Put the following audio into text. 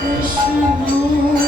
还是梦。